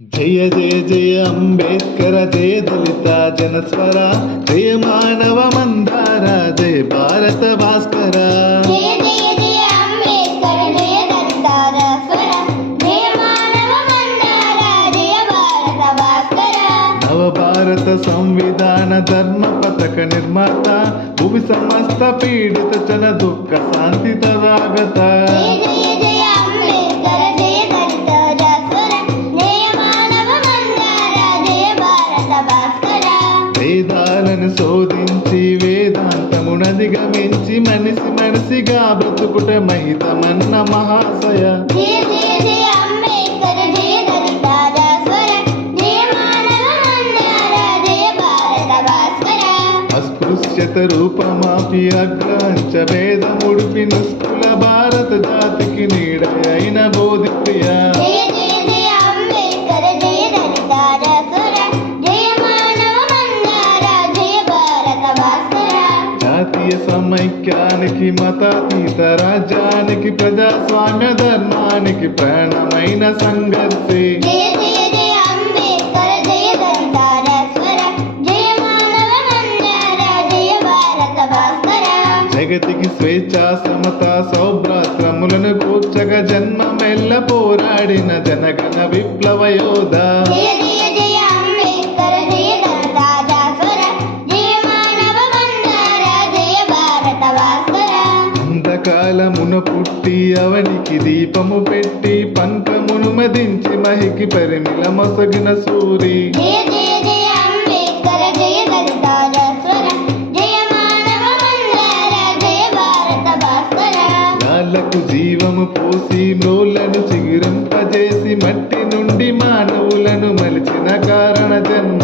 జయ జయ జయ అంబేద్కర జయ దళిత జనస్వర జయ మానవ మందార జయ భారత భాస్కర. భారత సంవిధాన ధర్మ పథక నిర్మాత భూమి సమస్త పీడిత జన దుఃఖ శాంతి తదాగత. వేదాంతమునదిగమించి మనిషి మనిషిగా బ్రతుకుట మహితమన్న మహాశయ. అస్పృశ్యత రూపమాపి అగ్రాంచ భేదముడిపి నిస్కుల భారత జాతికి నీడ అయిన సమైక్యానికి మతాతీత రాజ్యానికి ప్రజాస్వామ్య ధర్మానికి ప్రాణమైన భాస్కర. జగతికి స్వేచ్ఛ సమత సౌభ్రాత్రములను కూర్చగ జన్మమెల్ల పోరాడిన జనగణ విప్లవ యోధ. అంధకాలమున పుట్టి అవనికి దీపము పెట్టి పంకమును మదించి మహికి పరిమిల మొసగిన సూరి. రాళ్ళకు జీవము పోసి మ్రోళ్ళను చిగురింపజేసి మట్టి నుండి మానవులను మలిచిన కారణ జన్మ.